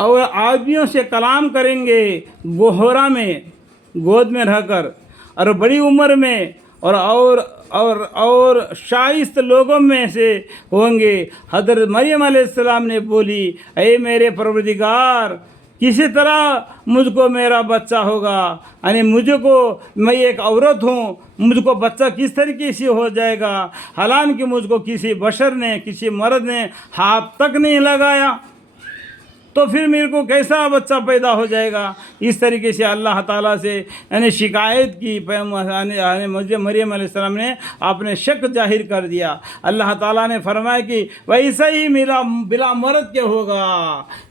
اور آدمیوں سے کلام کریں گے گہرا میں، گود میں رہ کر، اور بڑی عمر میں، اور شائست لوگوں میں سے ہوں گے۔ حضرت مریم علیہ السلام نے بولی، اے میرے پروردگار، کسی طرح مجھ کو میرا بچہ ہوگا، یعنی مجھ کو، میں ایک عورت ہوں، مجھ کو بچہ کس طریقے سے ہو جائے گا، حالانکہ مجھ کو کسی بشر نے، کسی مرد نے ہاتھ تک نہیں لگایا، تو پھر میرے کو کیسا بچہ پیدا ہو جائے گا؟ اس طریقے سے اللہ تعالیٰ سے یعنی شکایت کی۔ مریم علیہ السلام نے اپنے شک ظاہر کر دیا۔ اللہ تعالیٰ نے فرمایا کہ ویسا ہی میرا بلا مرد کے ہوگا،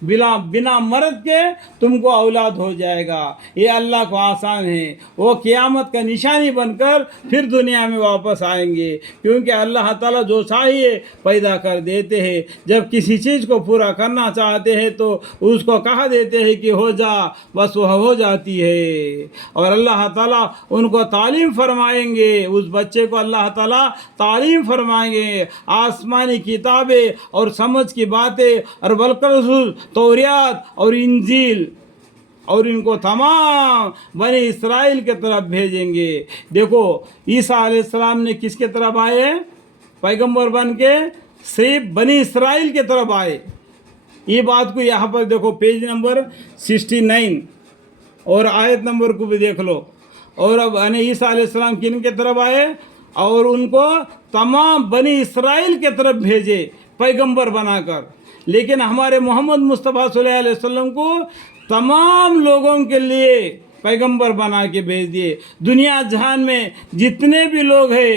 بنا مرد کے تم کو اولاد ہو جائے گا۔ یہ اللہ کو آسان ہے، وہ قیامت کا نشانی بن کر پھر دنیا میں واپس آئیں گے، کیونکہ اللہ تعالیٰ جو چاہیے پیدا کر دیتے ہیں۔ جب کسی چیز کو پورا کرنا چاہتے ہیں تو اس کو کہا دیتے ہیں کہ ہو جا، بس وہ ہو جاتی ہے۔ اور اللہ تعالیٰ ان کو تعلیم فرمائیں گے، اس بچے کو اللہ تعالیٰ تعلیم فرمائیں گے، آسمانی کتابیں اور سمجھ کی باتیں، اور بالخصوص توریات اور انجیل، اور ان کو تمام بنی اسرائیل کے طرف بھیجیں گے۔ دیکھو عیسیٰ علیہ السلام نے کس کے طرف آئے پیغمبر بن کے؟ صرف بنی اسرائیل کے طرف آئے۔ یہ بات کو یہاں پر دیکھو، پیج نمبر 69 اور آیت نمبر کو بھی دیکھ لو۔ اور اب عیسیٰ علیہ السلام کن کے طرف آئے؟ اور ان کو تمام بنی اسرائیل کے طرف بھیجے پیغمبر بنا کر۔ لیکن ہمارے محمد مصطفیٰ صلی اللہ علیہ وسلم کو تمام لوگوں کے لیے پیغمبر بنا کے بھیج دیے۔ دنیا جہان میں جتنے بھی لوگ ہیں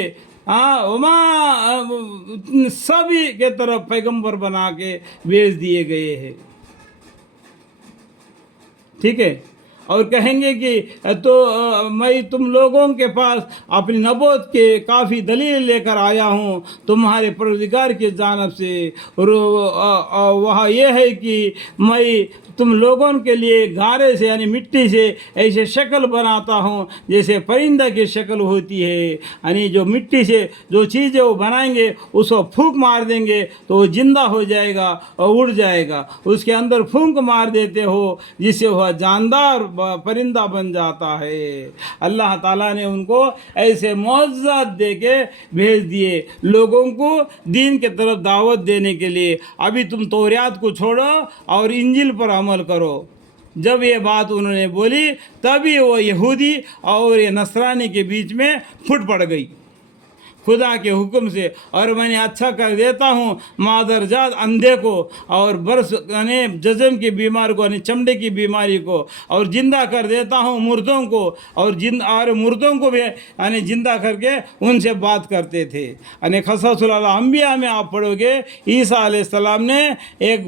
سبھی کے طرف پیغمبر بنا کے بھیج دیے گئے ہیں، ٹھیک ہے۔ اور کہیں گے کہ تو میں تم لوگوں کے پاس اپنی نبوت کے کافی دلیل لے کر آیا ہوں تمہارے پروردگار کی جانب سے، اور وہاں یہ ہے کہ میں تم لوگوں کے لیے گارے سے یعنی مٹی سے ایسے شکل بناتا ہوں جیسے پرندہ کی شکل ہوتی ہے، یعنی جو مٹی سے جو چیزیں وہ بنائیں گے اس کو پھونک مار دیں گے تو وہ زندہ ہو جائے گا اور اڑ جائے گا۔ اس کے اندر پھونک مار دیتے ہو جس سے وہ جاندار پرندہ بن جاتا ہے۔ اللہ تعالیٰ نے ان کو ایسے معجزات دے کے بھیج دیے لوگوں کو دین کے طرف دعوت دینے کے لیے۔ ابھی تم توریات کو چھوڑو اور انجیل پر عمل کرو۔ جب یہ بات انہوں نے بولی تبھی وہ یہودی اور یہ نصرانی کے بیچ میں پھوٹ پڑ گئی خدا کے حکم سے۔ اور میں نے اچھا کر دیتا ہوں مادرجات اندھے کو، اور برس یعنی جزم کی بیمار کو یعنی چمڑے کی بیماری کو، اور زندہ کر دیتا ہوں مردوں کو، اور مردوں کو بھی یعنی زندہ کر کے ان سے بات کرتے تھے۔ یعنی قصص الانبیاء میں آپ پڑھو گے عیسیٰ علیہ السلام نے ایک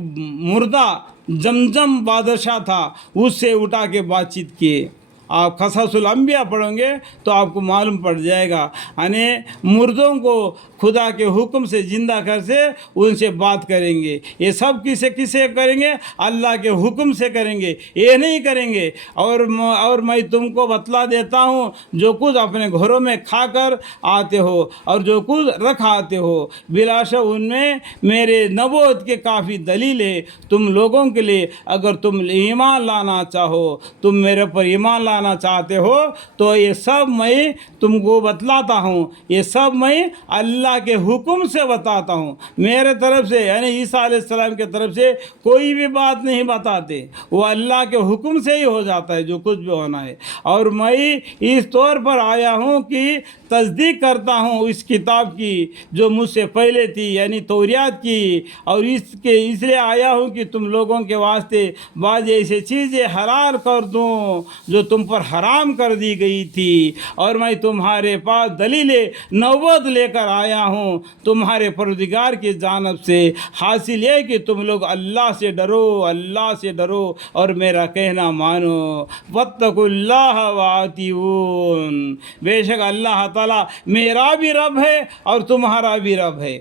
مردہ جمجم بادشاہ تھا، اس سے اٹھا کے بات چیت کیے۔ آپ قصص الانبیاء پڑھیں گے تو آپ کو معلوم پڑ جائے گا، یعنی مردوں کو خدا کے حکم سے زندہ کر سے ان سے بات کریں گے۔ یہ سب کسے کریں گے؟ اللہ کے حکم سے کریں گے، یہ نہیں کریں گے۔ اور میں تم کو بتلا دیتا ہوں جو کچھ اپنے گھروں میں کھا کر آتے ہو اور جو کچھ رکھ آتے ہو، بلا شک ان میں میرے نبوت کے کافی دلیل ہے تم لوگوں کے لیے۔ اگر تم ایمان لانا چاہو، تم میرے پر ایمان لانا چاہتے ہو تو یہ سب میں تم کو بتلاتا ہوں، یہ سب میں اللہ کے حکم سے بتاتا ہوں۔ میرے طرف سے یعنی عیسیٰ علیہ السلام کے طرف سے کوئی بھی بات نہیں بتاتے، وہ اللہ کے حکم سے ہی ہو جاتا ہے جو کچھ بھی ہونا ہے۔ اور میں اس طور پر آیا ہوں کہ تصدیق کرتا ہوں اس کتاب کی جو مجھ سے پہلے تھی یعنی توریات کی، اور اس لیے آیا ہوں کہ تم لوگوں کے واسطے بعض ایسی چیزیں حلال کر دوں جو تم پر حرام کر دی گئی تھی، اور میں تمہارے پاس دلیل نبوت لے کر آیا ہوں تمہارے پروردگار کی جانب سے۔ حاصل یہ کہ تم لوگ اللہ سے ڈرو، اللہ سے ڈرو اور میرا کہنا مانو۔ واتقوا اللہ واطیعون، بے شک اللہ تعالیٰ میرا بھی رب ہے اور تمہارا بھی رب ہے۔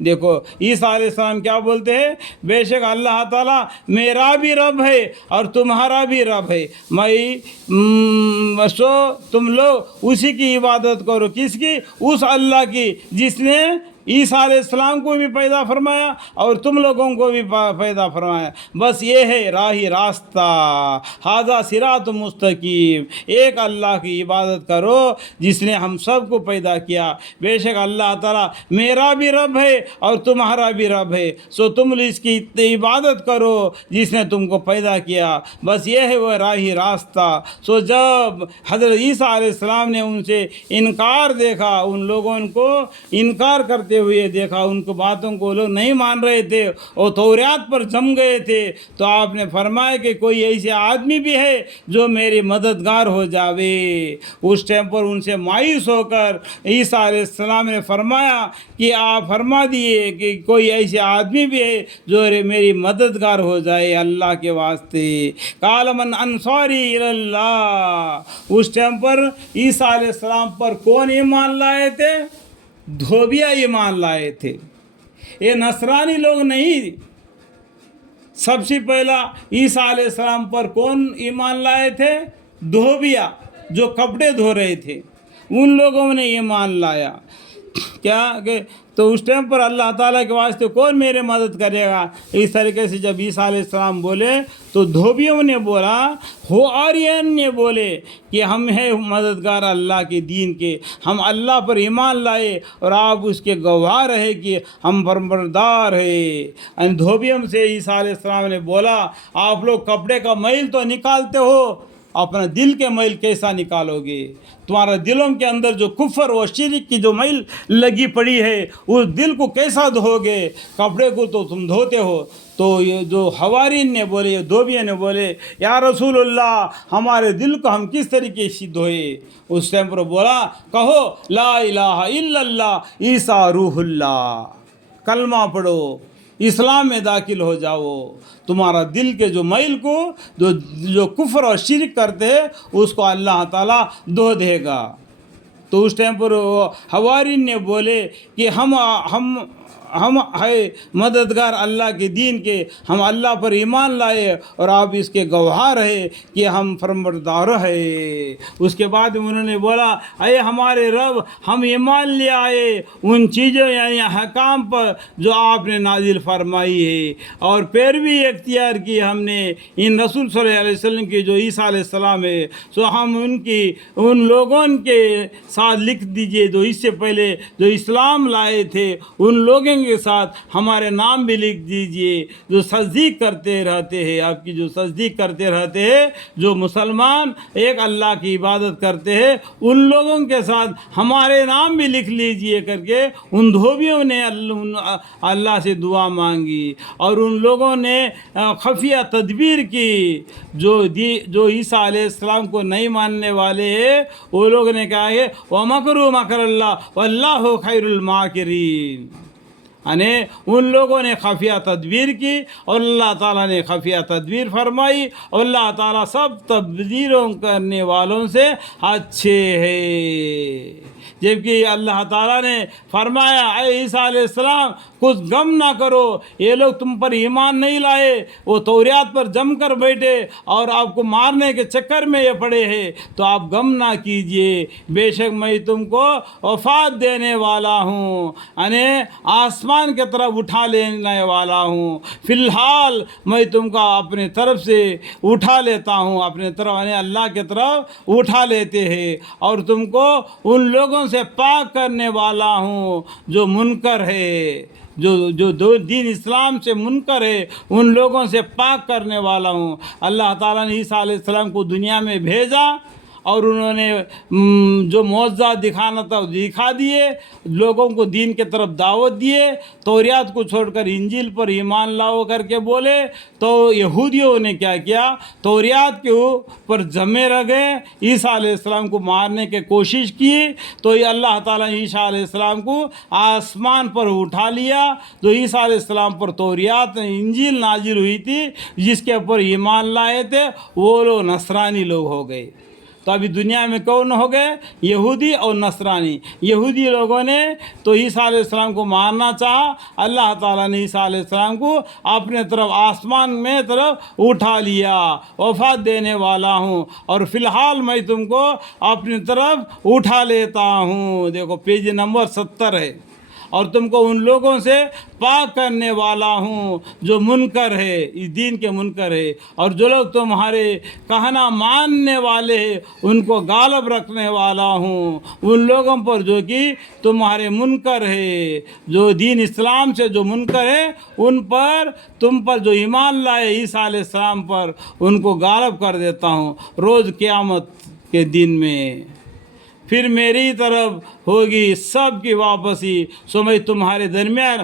دیکھو عیسیٰ علیہ السلام کیا بولتے ہیں؟ بے شک اللہ تعالیٰ میرا بھی رب ہے اور تمہارا بھی رب ہے، تم لوگ اسی کی عبادت کرو۔ کس کی؟ اس اللہ کی جس نے عیسیٰ علیہ السلام کو بھی پیدا فرمایا اور تم لوگوں کو بھی پیدا فرمایا. بس یہ ہے راہ راستہ. ھذا صراط مستقیم. ایک اللہ کی عبادت کرو جس نے ہم سب کو پیدا کیا. بے شک اللہ تعالیٰ میرا بھی رب ہے اور تمہارا بھی رب ہے، سو تم اس کی عبادت کرو جس نے تم کو پیدا کیا. بس یہ ہے وہ راہ راستہ. سو جب حضرت عیسیٰ علیہ السلام نے ان سے انکار دیکھا، ان لوگوں کو انکار کرتے ہوئے دیکھا، ان کو باتوں کو لوگ نہیں مان رہے تھے اور توریات پر جم گئے تھے، تو آپ نے فرمایا کہ کوئی ایسے آدمی بھی ہے جو میری مددگار ہو جاوے. اس ٹائم پر ان سے مایوس ہو کر عیسیٰ علیہ السلام نے فرمایا کہ آپ فرما دیے کہ کوئی ایسے آدمی بھی ہے جو میری مددگار ہو جائے اللہ کے واسطے. قال من انصاری الی اللہ. اس ٹائم پر عیسیٰ علیہ السلام پر کون ایمان لائے تھے؟ دھوبیا ایمان لائے تھے. یہ نصرانی لوگ نہیں. سب سے پہلا عیسیٰ علیہ السلام پر کون ایمان لائے تھے؟ دھوبیا، جو کپڑے دھو رہے تھے، ان لوگوں نے ایمان لایا. کیا کہ تو اس ٹائم پر اللہ تعالیٰ کے واسطے کون میرے مدد کرے گا؟ اس طریقے سے جب عیسیٰ علیہ السلام بولے تو دھوبیوں نے بولا، ہوارین نے بولے کہ ہم ہیں مددگار اللہ کے دین کے، ہم اللہ پر ایمان لائے اور آپ اس کے گواہ رہے کہ ہم فرمانبردار ہیں. دھوبیوں سے عیسیٰ علیہ السلام نے بولا، آپ لوگ کپڑے کا میل تو نکالتے ہو، اپنا دل کے میل کیسا نکالو گے؟ تمہارا دلوں کے اندر جو کفر و شرک کی جو میل لگی پڑی ہے اس دل کو کیسا دھو گے؟ کپڑے کو تو تم دھوتے ہو. تو یہ جو حوارین نے بولے، یہ دھوبیوں نے بولے، یا رسول اللہ ہمارے دل کو ہم کس طریقے سے دھوئے؟ اس ٹائم پر بولا، کہو لا الہ الا اللہ عیسیٰ روح اللہ، کلمہ پڑھو، اسلام میں داخل ہو جاؤ. تمہارا دل کے جو میل کو جو کفر اور شرک کرتے ہیں اس کو اللہ تعالیٰ دھو دے گا. تو اس ٹائم پر حوارین نے بولے کہ ہم ہے مددگار اللہ کے دین کے، ہم اللہ پر ایمان لائے اور آپ اس کے گواہ رہے کہ ہم فرمانبردار ہیں. اس کے بعد انہوں نے بولا، اے ہمارے رب، ہم ایمان لے آئے ان چیزوں یعنی احکام پر جو آپ نے نازل فرمائی ہے، اور پیروی اختیار کی ہم نے ان رسول صلی اللہ علیہ وسلم کی جو عیسیٰ علیہ السلام ہے. سو ہم ان لوگوں کے ساتھ لکھ دیجئے جو اس سے پہلے جو اسلام لائے تھے، ان لوگوں کے ساتھ ہمارے نام بھی لکھ دیجئے جو تصدیق کرتے رہتے ہیں، آپ کی جو تصدیق کرتے رہتے ہیں، جو مسلمان ایک اللہ کی عبادت کرتے ہیں، ان لوگوں کے ساتھ ہمارے نام بھی لکھ لیجئے کر کے ان دھوبیوں نے اللہ سے دعا مانگی. اور ان لوگوں نے خفیہ تدبیر کی، جو عیسیٰ علیہ السلام کو نہیں ماننے والے ہیں، وہ لوگ نے کہا ہے وَمَكَرُوا مَكَرَ اللَّهِ وَاللَّهُ خَيْرُ الْمَاكِرِينَ. یعنی ان لوگوں نے خفیہ تدبیر کی اور اللہ تعالیٰ نے خفیہ تدبیر فرمائی، اور اللہ تعالیٰ سب تدبیروں کرنے والوں سے اچھے ہیں. جبکہ اللہ تعالیٰ نے فرمایا، اے عیسیٰ علیہ السلام کچھ غم نہ کرو، یہ لوگ تم پر ایمان نہیں لائے، وہ توریات پر جم کر بیٹھے اور آپ کو مارنے کے چکر میں یہ پڑے ہیں، تو آپ غم نہ کیجئے، بے شک میں تم کو وفات دینے والا ہوں، یعنی آسمان کی طرف اٹھا لینے والا ہوں. فی الحال میں تم کو اپنے طرف سے اٹھا لیتا ہوں، اپنے طرف یعنی اللہ کی طرف اٹھا لیتے ہیں، اور تم کو ان لوگوں سے پاک کرنے والا ہوں جو منکر ہے، جو دین اسلام سے منکر ہے، ان لوگوں سے پاک کرنے والا ہوں. اللہ تعالیٰ نے عیسیٰ علیہ السلام کو دنیا میں بھیجا اور انہوں نے جو معجزات دکھانا تھا دکھا دیے، لوگوں کو دین کے طرف دعوت دیے، توریات کو چھوڑ کر انجیل پر ایمان لاؤ کر کے بولے. تو یہودیوں نے کیا کیا؟ توریات کے اوپر جمے رہ گئے، عیسیٰ علیہ السلام کو مارنے کی کوشش کی. تو یہ اللہ تعالیٰ نے عیسیٰ علیہ السلام کو آسمان پر اٹھا لیا. جو عیسیٰ علیہ السلام پر توریات انجیل نازل ہوئی تھی، جس کے اوپر ایمان لائے تھے، وہ لوگ نصرانی لوگ ہو گئے. تو ابھی دنیا میں کون ہو گئے؟ یہودی اور نصرانی. یہودی لوگوں نے تو عیسیٰ علیہ السلام کو مارنا چاہا، اللہ تعالیٰ نے عیسیٰ علیہ السلام کو اپنے طرف آسمان میں طرف اٹھا لیا. وفات دینے والا ہوں اور فی الحال میں تم کو اپنی طرف اٹھا لیتا ہوں. دیکھو پیج نمبر 70 ہے. اور تم کو ان لوگوں سے پاک کرنے والا ہوں جو منکر ہے، اس دین کے منکر ہے، اور جو لوگ تمہارے کہنا ماننے والے ہیں ان کو غالب رکھنے والا ہوں ان لوگوں پر جو کہ تمہارے منکر ہے، جو دین اسلام سے جو منکر ہے ان پر، تم پر جو ایمان لائے عیسیٰ علیہ السلام پر، ان کو غالب کر دیتا ہوں روز قیامت کے دن میں۔ پھر میری طرف ہوگی سب کی واپسی، سو میں تمہارے درمیان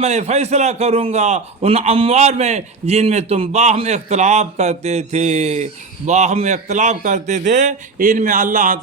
میں فیصلہ کروں گا ان اموار میں جن میں تم باہم اختلاف کرتے تھے، ان میں اللہ تعالیٰ